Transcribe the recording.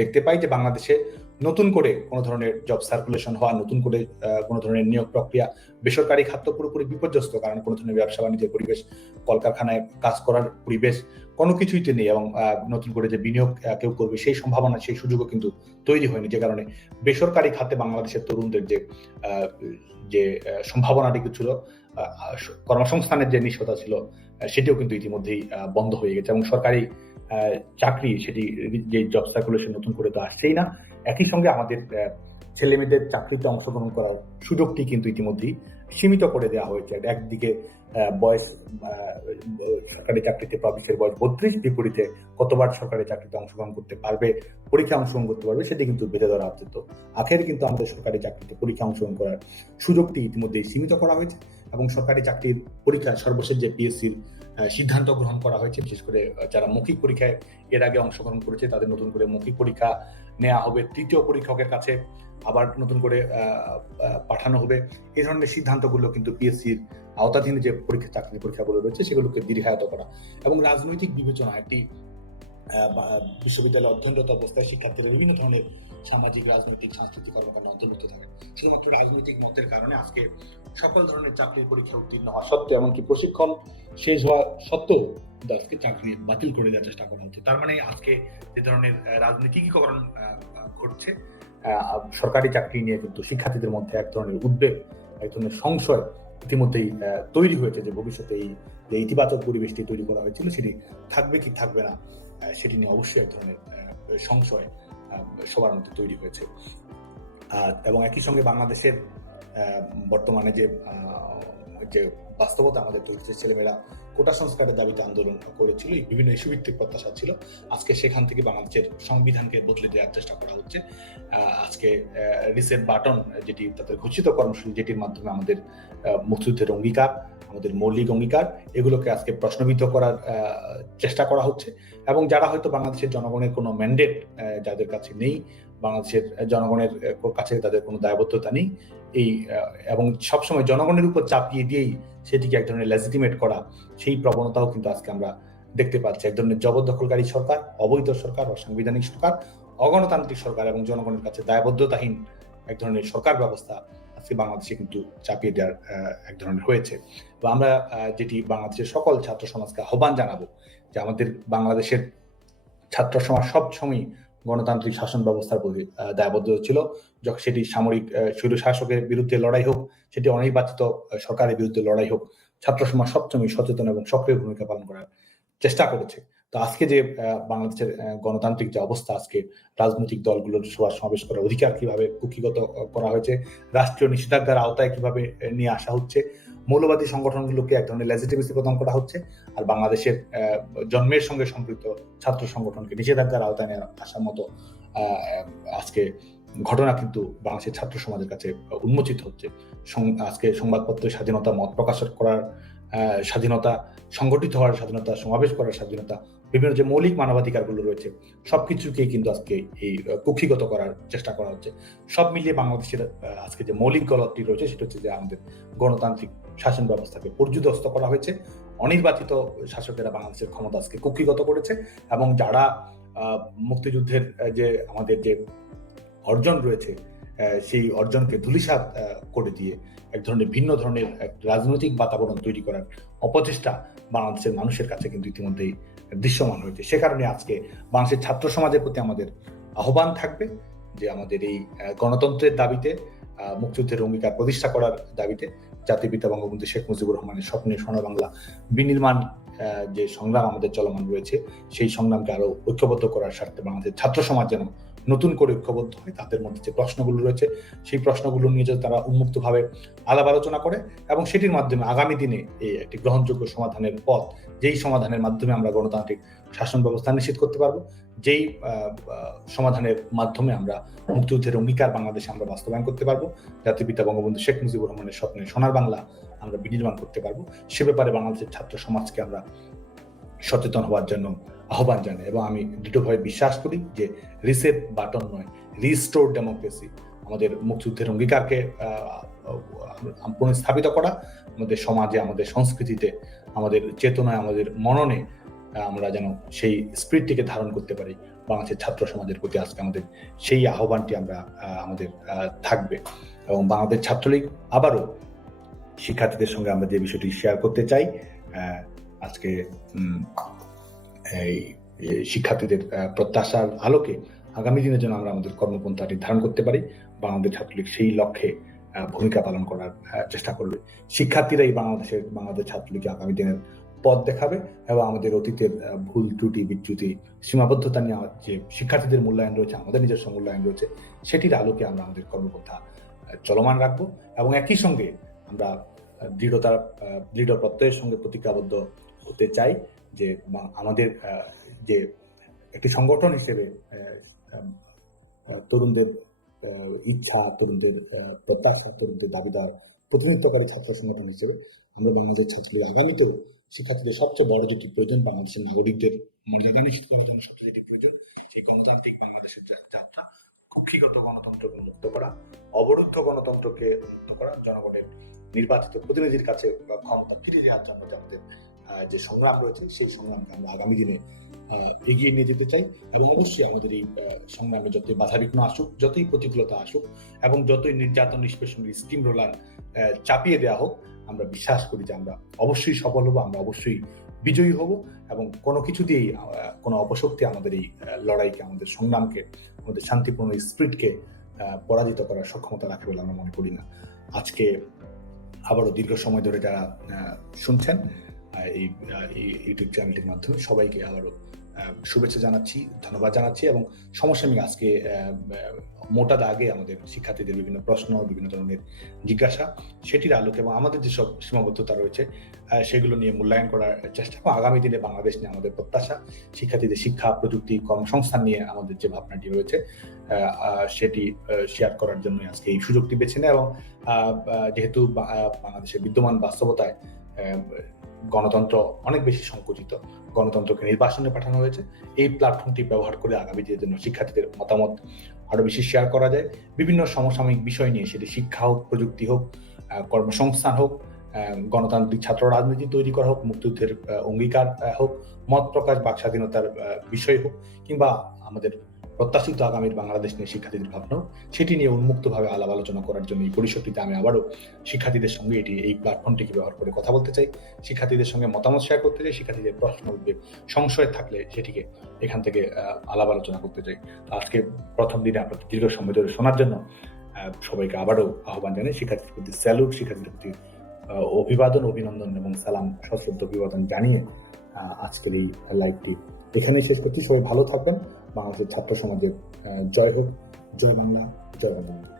দেখতে পাই যে বাংলাদেশে নতুন করে কোনো ধরনের জব সার্কুলেশন হওয়া নতুন করে কোনো ধরনের নিয়োগ প্রক্রিয়া বেসরকারি খাত তো পুরোপুরি বিপর্যস্ত কারণ কোনো ধরনের ব্যবসা বাণিজ্যের পরিবেশ কলকারখানায় কাজ করার পরিবেশ কোনো কিছুইতে নেই এবং নতুন করে যে বিনিয়োগ কেউ করবে সেই সম্ভাবনা সেই সুযোগও কিন্তু তৈরি হয়নি যে কারণে বেসরকারি খাতে বাংলাদেশের তরুণদের যে যে আহ, সম্ভাবনাটুকু ছিল কর্মসংস্থানের যে নিশ্চয়তা ছিল সেটিও কিন্তু ইতিমধ্যেই বন্ধ হয়ে গেছে এবং সরকারি চাকরি সেটি, যে জব সার্কুলেশন নতুন করে তো আসছেই না, একই সঙ্গে আমাদের ছেলে মেয়েদের চাকরিতে অংশগ্রহণ করার সুযোগটি কিন্তু ইতিমধ্যেই সীমিত করে দেওয়া হয়েছে। একদিকে বয়স সরকারি চাকরিতে প্রবেশের বয়স বত্রিশ, বিপরীতে কতবার সরকারি চাকরিতে অংশগ্রহণ করতে পারবে, পরীক্ষা অংশগ্রহণ করতে পারবে, সেটি কিন্তু বেঁধে ধরা হচ্ছে। তো আখের কিন্তু আমাদের সরকারি চাকরিতে পরীক্ষা অংশগ্রহণ করার সুযোগটি ইতিমধ্যেই সীমিত করা হয়েছে। এবং সরকারি চাকরির পরীক্ষা সর্বশেষ যে পিএসসির সিদ্ধান্ত গ্রহণ করা হয়েছে, বিশেষ করে যারা মৌখিক পরীক্ষায় এর আগে অংশগ্রহণ করেছে, তাদের নতুন করে মৌখিক পরীক্ষা নেওয়া হবে, তৃতীয় পরীক্ষকের কাছে আবার নতুন করে পাঠানো হবে। এই ধরনের সিদ্ধান্তগুলো কিন্তু পিএসসির আওতাধীন যে পরীক্ষা, চাকরি পরীক্ষাগুলো রয়েছে, সেগুলোকে দীর্ঘায়িত করা। এবং রাজনৈতিক বিবেচনা, একটি বিশ্ববিদ্যালয়ে অধ্যয়নরত অবস্থায় শিক্ষার্থীরা বিভিন্ন ধরনের সামাজিক, রাজনৈতিক, সাংস্কৃতিক কর্মকাণ্ডে অন্তর্ভুক্ত থাকে। শুধুমাত্র রাজনৈতিক মতের কারণে আজকে সকল ধরনের চাকরির পরীক্ষা উত্তীর্ণ হওয়া সত্ত্বেও, এমনকি প্রশিক্ষণ শেষ হওয়া সত্ত্বেও কিন্তু আজকে চাকরি বাতিল করে দেওয়ার চেষ্টা করা হচ্ছে। তার মানে আজকে যে ধরনের রাজনীতিকীকরণ ঘটছে সরকারি চাকরি নিয়ে কিন্তু শিক্ষার্থীদের মধ্যে এক ধরনের উদ্বেগ, এক ধরনের সংশয় ইতিমধ্যেই তৈরি হয়েছে যে ভবিষ্যতে এই যে ইতিবাচক পরিবেশটি তৈরি করা হয়েছিল সেটি থাকবে কি থাকবে না সেটি নিয়ে অবশ্যই এক ধরনের সংশয় সবার মধ্যে তৈরি হয়েছে। এবং একই সঙ্গে বাংলাদেশের বর্তমানে যে যে বাস্তবতা আমাদের তৈরি হচ্ছে ছেলেমেয়েরা কোটা সংস্কারের দাবিতে আন্দোলন করেছিল বিভিন্ন ইস্যু ভিত্তিক প্রত্যাশা ছিল, আজকে সেখান থেকে বাংলাদেশের সংবিধানকে বদলে দেওয়ার চেষ্টা করা হচ্ছে। আজকে রিসেট বাটন যেটি তাদের ঘোষিত কর্মসূচি যেটির মাধ্যমে আমাদের মুক্তিযুদ্ধের অঙ্গীকার, আমাদের মৌলিক অঙ্গীকার, এগুলোকে আজকে প্রশ্নবিদ্ধ করার চেষ্টা করা হচ্ছে। এবং যারা হয়তো বাংলাদেশের জনগণের কোনো ম্যান্ডেট যাদের কাছে নেই বাংলাদেশের জনগণের কাছে তাদের কোনো দায়বদ্ধতা নেই। এই এবং সবসময় জনগণের উপর চাপিয়ে দিয়েই সেটিকে এক ধরনের লেজিটিমেট করা, সেই প্রবণতাও কিন্তু আজকে আমরা দেখতে পাচ্ছি। এক ধরনের জবরদখলকারী সরকার, অবৈধ সরকার, অসাংবিধানিক সরকার, অগণতান্ত্রিক সরকার এবং জনগণের কাছে দায়বদ্ধতাহীন এক ধরনের সরকার ব্যবস্থা আজকে বাংলাদেশে কিন্তু চাপিয়ে দেওয়ার এক ধরনের হয়েছে। বা আমরা যেটি বাংলাদেশের সকল ছাত্র সমাজকে আহ্বান জানাব যে আমাদের বাংলাদেশের ছাত্র সমাজ সবসময় গণতান্ত্রিক শাসন ব্যবস্থার প্রতি দায়বদ্ধ ছিল। যখন সেটি সামরিক স্বৈর শাসকের বিরুদ্ধে লড়াই হোক সেটি অনির্বাচিত সরকারের বিরুদ্ধে লড়াই হোক ছাত্র সমাজ সবসময় সচেতন এবং সক্রিয় ভূমিকা পালন করার চেষ্টা করেছে। তো আজকে যে বাংলাদেশের গণতান্ত্রিক যে অবস্থা আজকে রাজনৈতিক দলগুলোর সভা সমাবেশ করার অধিকার কীভাবে কুক্ষিগত আহ, করা হয়েছে রাষ্ট্রীয় নিষেধাজ্ঞার আওতায় কীভাবে নিয়ে আসা হচ্ছে মৌলবাদী সংগঠনগুলোকে এক ধরনের লেজিটিমেসি প্রদান করা হচ্ছে আর বাংলাদেশের জন্মের সঙ্গে সম্পৃক্ত ছাত্র সংগঠনকে নিষেধাজ্ঞার আওতায় নিয়ে আসার মতো আজকে ঘটনা কিন্তু বাংলাদেশের ছাত্র সমাজের কাছে উন্মোচিত হচ্ছে। আজকে সংবাদপত্রের স্বাধীনতা মত প্রকাশ করার স্বাধীনতা, সংগঠিত হওয়ার স্বাধীনতা, সমাবেশ করার স্বাধীনতা, বিভিন্ন যে মৌলিক মানবাধিকারগুলো রয়েছে সব কিছুকেই কিন্তু আজকে এই কুক্ষিগত করার চেষ্টা করা হচ্ছে। সব মিলিয়ে বাংলাদেশের আজকে যে মৌলিক গলতটি রয়েছে, সেটা হচ্ছে যে আমাদের গণতান্ত্রিক শাসন ব্যবস্থাকে পর্যুদস্ত করা হয়েছে। অনির্বাচিত শাসকেরা বাংলাদেশের ক্ষমতা আজকে করেছে এবং যারা মুক্তিযুদ্ধের যে আমাদের যে অর্জন রয়েছে সেই অর্জনকে ধূলিসাৎ আহ, করে দিয়ে এক ধরনের ভিন্ন ধরনের রাজনৈতিক বাতাবরণ তৈরি করার অপচেষ্টা বাংলাদেশের মানুষের কাছে কিন্তু ইতিমধ্যেই দৃশ্যমান হয়েছে। সে কারণে আজকে বাংলাদেশের ছাত্র সমাজের প্রতি আমাদের আহ্বান থাকবে যে আমাদের এই গণতন্ত্রের দাবিতে মুক্তিযুদ্ধের অঙ্গীকার প্রতিষ্ঠা করার দাবিতে জাতির পিতা বঙ্গবন্ধু শেখ মুজিবুর রহমানের স্বপ্নে সোনা বাংলা বিনির্মাণ যে সংগ্রাম আমাদের চলমান রয়েছে, সেই সংগ্রামকে আরও ঐক্যবদ্ধ করার স্বার্থে বাংলাদেশের ছাত্র সমাজ যেন নতুন করে ঐক্যবদ্ধ হয়, তাদের মধ্যে যে প্রশ্নগুলো রয়েছে, সেই প্রশ্নগুলো নিয়ে যাতে তারা উন্মুক্তভাবে আলাপ আলোচনা করে এবং সেটির মাধ্যমে আগামী দিনে এই একটি গ্রহণযোগ্য সমাধানের পথ, যেই সমাধানের মাধ্যমে আমরা গণতান্ত্রিক শাসন ব্যবস্থা নিশ্চিত করতে পারব, যেই সমাধানের মাধ্যমে আমরা মুক্তিযুদ্ধের অঙ্গীকার বাংলাদেশে আমরা বাস্তবায়ন করতে পারব। জাতির পিতা বঙ্গবন্ধু শেখ মুজিবুর রহমানের স্বপ্নে সোনার বাংলা আমরা বিনির্মাণ করতে পারব। সে ব্যাপারে বাংলাদেশের ছাত্র সমাজকে আমরা সচেতন হওয়ার জন্য আহ্বান জানাই এবং আমি দৃঢ়ভাবে বিশ্বাস করি যে রিসেট বাটন নয় রিস্টোর ডেমোক্রেসি আমাদের মুক্তিযুদ্ধের অঙ্গীকারকে পুনঃস্থাপিত করা, আমাদের সমাজে, আমাদের সংস্কৃতিতে, আমাদের চেতনায়, আমাদের মননে আমরা যেন সেই স্পিরিটটিকে ধারণ করতে পারি বাংলাদেশের ছাত্র সমাজের প্রতি আজকে আমাদের সেই আহ্বানটি আমরা আমাদের থাকবে এবং বাংলাদেশ ছাত্রলীগ আবারও শিক্ষার্থীদের সঙ্গে আমরা যে বিষয়টি শেয়ার করতে চাই আজকে এই শিক্ষার্থীদের প্রত্যাশার আলোকে আগামী দিনের জন্য আমরা আমাদের কর্মপন্থা নির্ধারণ করতে পারি, বাংলাদেশ ছাত্রলীগ সেই লক্ষ্যে ভূমিকা পালন করার চেষ্টা করবে। শিক্ষার্থীরাই বাংলাদেশের, বাংলাদেশ ছাত্রলীগকে আগামী দিনের পথ দেখাবে এবং আমাদের অতীতের ভুল ত্রুটি, বিচ্যুতি, সীমাবদ্ধতা নিয়ে যে শিক্ষার্থীদের মূল্যায়ন রয়েছে, আমাদের নিজস্ব মূল্যায়ন রয়েছে, সেটির আলোকে আমরা আমাদের কর্মপন্থা চলমান রাখব এবং একই সঙ্গে আমরা দৃঢ়তার দৃঢ় প্রত্যয়ের সঙ্গে প্রতিজ্ঞাবদ্ধ হতে চাই যে আমাদের যে একটি সংগঠন হিসেবে তরুণদের ইচ্ছা, তরুণদের প্রত্যাশা, তরুণদের দাবিদার, প্রতিনিধিত্বকারী ছাত্র সংগঠন হিসেবে আমরা বাংলাদেশ ছাত্রলীগ আগামীতেও শিক্ষার্থীদের সবচেয়ে বড় যেটি প্রয়োজন, বাংলাদেশের নাগরিকদের মর্যাদা নিশ্চিত করার জন্য সবচেয়ে যেটি প্রয়োজন, সেই গণতান্ত্রিক বাংলাদেশের যাত্রা, কক্ষিগত গণতন্ত্রকে মুক্ত করা, অবরুদ্ধ গণতন্ত্রকে মুক্ত করা, জনগণের নির্বাচিত প্রতিনিধির কাছে ক্ষমতা ফিরিয়ে দেওয়ার জন্য যে আমাদের যে সংগ্রাম রয়েছে, সেই সংগ্রামকে আমরা আগামী দিনে এগিয়ে নিয়ে যেতে চাই এবং অবশ্যই আমাদের এই সংগ্রামে যতই বাধা বিঘ্ন আসুক, যতই প্রতিকূলতা আসুক এবং যতই নির্যাতন নিষ্পেষণের স্টিম রোলার চাপিয়ে দেওয়া হোক, আমরা বিশ্বাস করি যে আমরা অবশ্যই সফল হব, আমরা অবশ্যই বিজয়ী হব এবং কোনো কিছু দিয়েই কোনো অপশক্তি আমাদের এই লড়াইকে, আমাদের সংগ্রামকে, আমাদের শান্তিপূর্ণ স্পিরিটকে পরাজিত করার সক্ষমতা রাখে বলে আমরা মনে করি না। আজকে আবারও দীর্ঘ সময় ধরে যারা শুনছেন এই ইউটিউব চ্যানেলটির মাধ্যমে সবাইকে আবারও শুভেচ্ছা জানাচ্ছি ধন্যবাদ জানাচ্ছি এবং সমসাময়িক আজকে আহ, আহ, মোটা দাগে আমাদের শিক্ষার্থীদের বিভিন্ন প্রশ্ন বিভিন্ন ধরনের জিজ্ঞাসা সেটির আলোকে এবং আমাদের যেসব সীমাবদ্ধতা রয়েছে সেগুলো নিয়ে মূল্যায়ন করার চেষ্টা এবং আগামী দিনে বাংলাদেশ নিয়ে আমাদের প্রত্যাশা শিক্ষার্থীদের শিক্ষা প্রযুক্তি কর্মসংস্থান নিয়ে আমাদের যে ভাবনাটি রয়েছে সেটি শেয়ার করার জন্য আজকে এই সুযোগটি বেছে নেয় এবং যেহেতু বাংলাদেশের বিদ্যমান বাস্তবতায় গণতন্ত্র অনেক বেশি সংকুচিত। গণতন্ত্রকে নির্বাচনে পাঠানো হয়েছে। এই প্ল্যাটফর্মটি ব্যবহার করে আগামী দিনের জন্য শিক্ষার্থীদের মতামত আরও বেশি শেয়ার করা যায়। বিভিন্ন সমসাময়িক বিষয় নিয়ে সেটি শিক্ষা হোক, প্রযুক্তি হোক কর্মসংস্থান হোক গণতান্ত্রিক ছাত্র রাজনীতি তৈরি করা হোক, মুক্তিযুদ্ধের অঙ্গীকার হোক, মত প্রকাশ বাক স্বাধীনতার বিষয় হোক কিংবা আমাদের প্রত্যাশিত আগামীর বাংলাদেশ নিয়ে শিক্ষার্থীদের ভাবনা, সেটি নিয়ে উন্মুক্তভাবে আলাপ আলোচনা করার জন্য এই পরিষদটিতে আমি আবারও শিক্ষার্থীদের সঙ্গে এটি, এই প্ল্যাটফর্মটিকে ব্যবহার করে কথা বলতে চাই। শিক্ষার্থীদের সঙ্গে মতামত শেয়ার করতে চাই, শিক্ষার্থীদের প্রশ্ন উদ্বেগ সংশয় থাকলে সেটিকে এখান থেকে আলাপ আলোচনা করতে চাই। আজকে প্রথম দিনে আপনাদের দীর্ঘ সময় ধরে শোনার জন্য সবাইকে আবারও আহ্বান জানাই, শিক্ষার্থীদের প্রতি স্যালুট শিক্ষার্থীদের প্রতি অভিবাদন, অভিনন্দন এবং সালাম, সশ্রদ্ধ অভিবাদন জানিয়ে আজকের এই লাইভটি এখানেই শেষ করছি। সবাই ভালো থাকবেন। বাংলাদেশের ছাত্র সমাজের জয় হোক জয় বাংলা জয় বাংলা